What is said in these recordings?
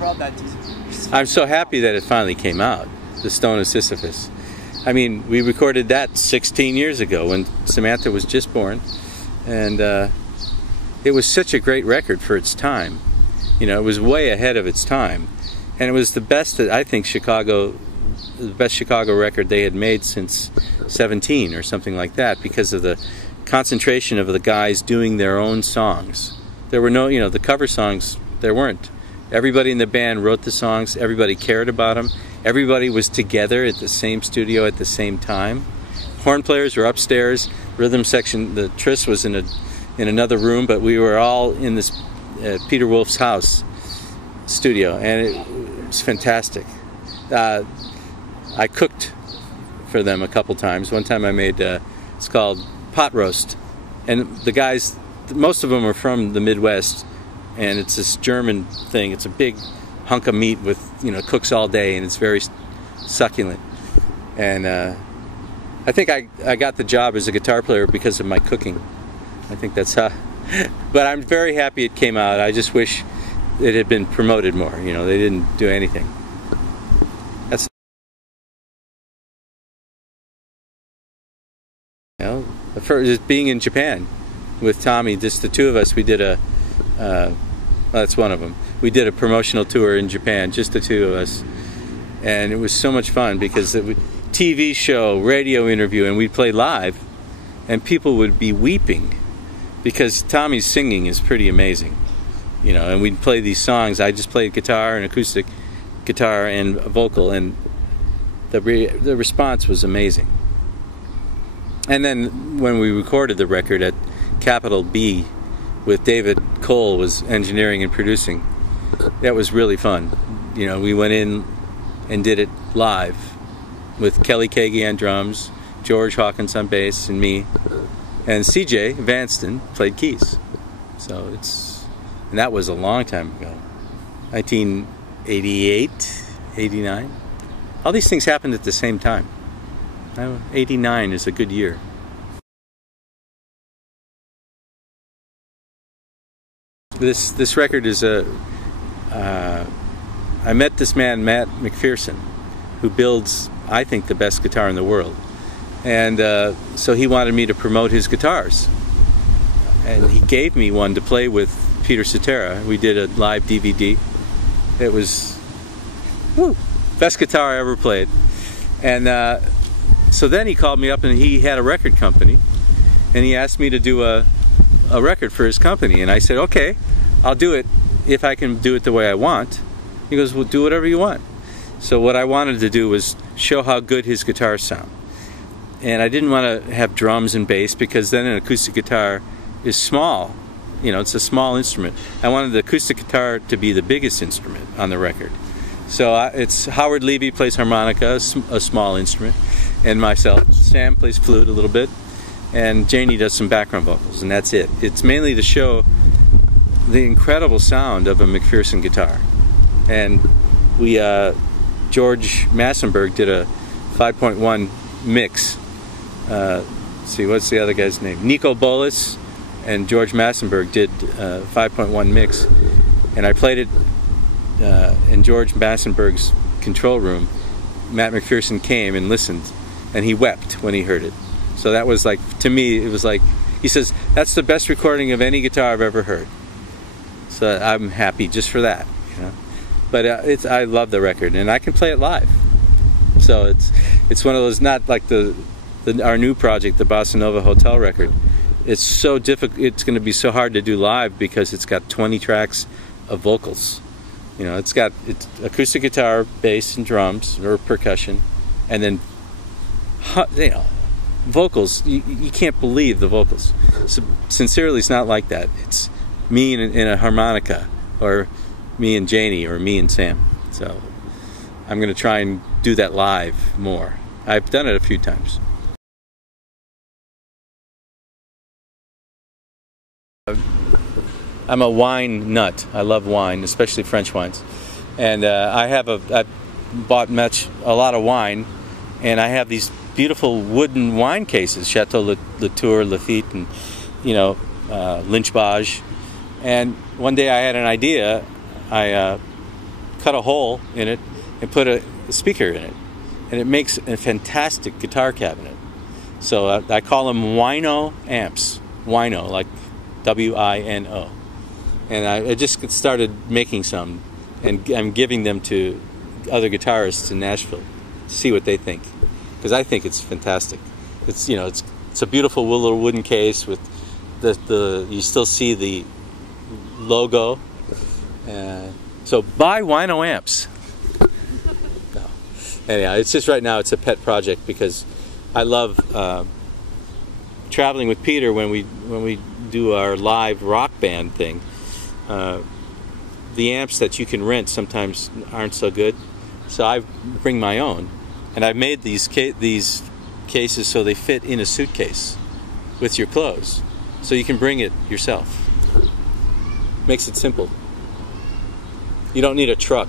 proud that I'm so happy that it finally came out, The Stone of Sisyphus. I mean, we recorded that 16 years ago when Samantha was just born, and it was such a great record for its time. You know, it was way ahead of its time, and it was the best that I think the best Chicago record they had made since 17 or something like that, because of the concentration of the guys doing their own songs. There were no, you know, the cover songs, there weren't. Everybody in the band wrote the songs, everybody cared about them, everybody was together at the same studio at the same time. Horn players were upstairs, rhythm section, the tris was in another room, but we were all in this Peter Wolf's house studio, and it was fantastic. I cooked for them a couple times. One time I made, it's called pot roast, and the guys, most of them are from the Midwest, and it's this German thing. It's a big hunk of meat with, you know, cooks all day, and it's very succulent. And I think I got the job as a guitar player because of my cooking. I think that's how. But I'm very happy it came out. I just wish it had been promoted more. You know, they didn't do anything. That's, you know, just being in Japan with Tommy, just the two of us. We did a. Well, that's one of them. We did a promotional tour in Japan, just the two of us, and it was so much fun because it was TV show, radio interview, and we'd play live, and people would be weeping because Tommy's singing is pretty amazing, you know. And we'd play these songs. I just played guitar and acoustic guitar and vocal, and the response was amazing. And then when we recorded the record at Capital B, with David Cole was engineering and producing, that was really fun. You know, we went in and did it live with Kelly Kagi on drums, George Hawkins on bass, and me, and CJ Vanston played keys. So and that was a long time ago, 1988, 89. All these things happened at the same time. 89 is a good year. This record is I met this man, Matt McPherson, who builds, I think, the best guitar in the world. And so he wanted me to promote his guitars. And he gave me one to play with Peter Cetera. We did a live DVD. It was, woo, best guitar I ever played. And so then he called me up, and he had a record company. And he asked me to do a record for his company. And I said, okay, I'll do it if I can do it the way I want. He goes, well, do whatever you want. So what I wanted to do was show how good his guitars sound. And I didn't want to have drums and bass, because then an acoustic guitar is small. You know, it's a small instrument. I wanted the acoustic guitar to be the biggest instrument on the record. So it's Howard Levy plays harmonica, a small instrument, and myself. Sam plays flute a little bit, and Janie does some background vocals, and that's it. It's mainly to show the incredible sound of a McPherson guitar. And we, George Massenburg did a 5.1 mix. Let's see, what's the other guy's name? Nico Bolas and George Massenburg did a 5.1 mix, and I played it in George Massenburg's control room. Matt McPherson came and listened, and he wept when he heard it. So that was like, to me, it was like, he says, that's the best recording of any guitar I've ever heard. So I'm happy just for that, you know. But I love the record, and I can play it live. So it's one of those, not like our new project, the Bossa Nova Hotel record. It's so difficult. It's going to be so hard to do live because it's got 20 tracks of vocals. You know, it's acoustic guitar, bass, and drums or percussion, and then, you know, vocals. You can't believe the vocals. So, sincerely, it's not like that. It's me in a harmonica, or me and Janie, or me and Sam. So I'm going to try and do that live more. I've done it a few times. I'm a wine nut. I love wine, especially French wines. And I've bought a lot of wine, and I have these beautiful wooden wine cases, Chateau Latour, Lafite, and, you know, Lynch Bage. And one day I had an idea. I cut a hole in it and put a speaker in it, and it makes a fantastic guitar cabinet. So I call them wino amps. Wino, like W-I-N-O. And I just started making some, and I'm giving them to other guitarists in Nashville to see what they think, because I think it's fantastic. It's, you know, it's a beautiful little wooden case with the you still see the logo. So buy wino amps. No. Anyhow, it's just right now it's a pet project because I love traveling with Peter when we do our live rock band thing. The amps that you can rent sometimes aren't so good, so I bring my own, and I've made these cases so they fit in a suitcase with your clothes, so you can bring it yourself. Makes it simple. You don't need a truck,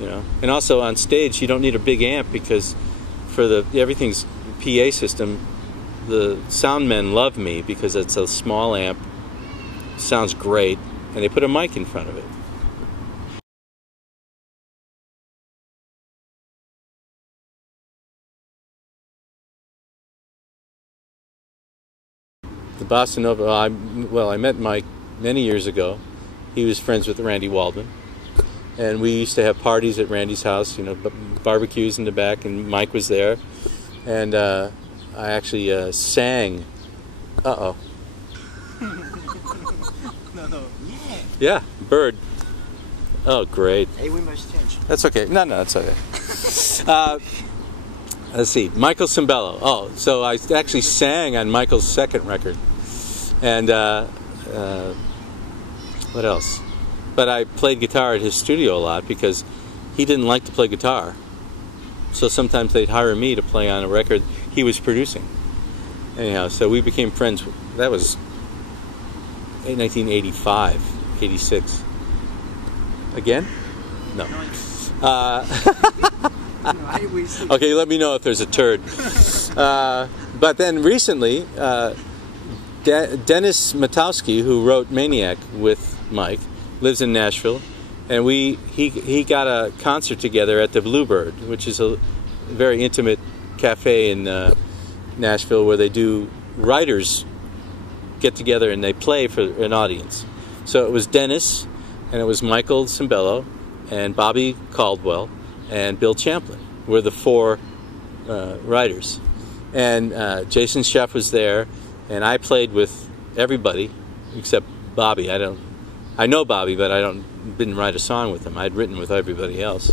you know. And also on stage, you don't need a big amp because for everything's PA system. The sound men love me because it's a small amp, sounds great, and they put a mic in front of it. The Bossa Nova, I met Mike many years ago. He was friends with Randy Waldman, and we used to have parties at Randy's house, you know, barbecues in the back, and Mike was there, and I actually sang. Uh-oh. No. Yeah, bird. Oh, great. Hey, we must change. That's okay. No, it's okay. Let's see. Michael Cimbello. Oh, so I actually sang on Michael's second record. And what else? But I played guitar at his studio a lot because he didn't like to play guitar. So sometimes they'd hire me to play on a record he was producing. Anyhow, so we became friends. That was in 1985, 86. Again? No. Okay, let me know if there's a turd. But then recently, Dennis Matowski, who wrote Maniac with Mike, lives in Nashville, and he got a concert together at the Bluebird, which is a very intimate cafe in Nashville where they do writers get together and they play for an audience. So it was Dennis, and it was Michael Cimbello, and Bobby Caldwell, and Bill Champlin were the four writers. And Jason Scheff was there, and I played with everybody except Bobby. I know Bobby, but didn't write a song with him. I'd written with everybody else,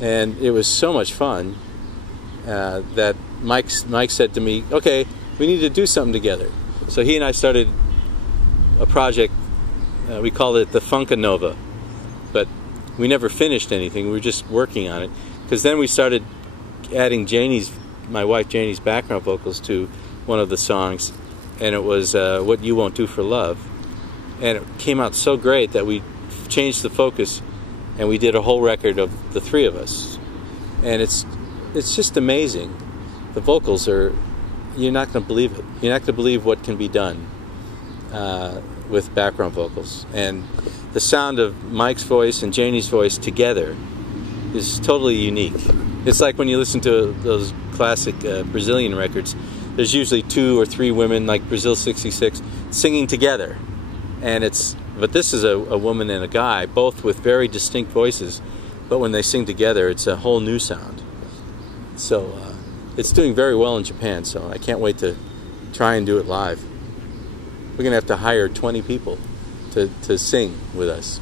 and it was so much fun that Mike said to me, "Okay, we need to do something together." So he and I started a project. We called it the Funkanova, but we never finished anything. We were just working on it, because then we started adding my wife Janie's background vocals to one of the songs, and it was What You Won't Do for Love. And it came out so great that we changed the focus, and we did a whole record of the three of us. And it's just amazing. The vocals are, you're not going to believe it. You're not going to believe what can be done with background vocals. And the sound of Mike's voice and Janie's voice together is totally unique. It's like when you listen to those classic Brazilian records, there's usually 2 or 3 women, like Brazil 66, singing together. But this is a woman and a guy, both with very distinct voices, but when they sing together, it's a whole new sound. So it's doing very well in Japan, so I can't wait to try and do it live. We're going to have to hire 20 people to sing with us,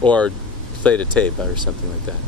or play the tape or something like that.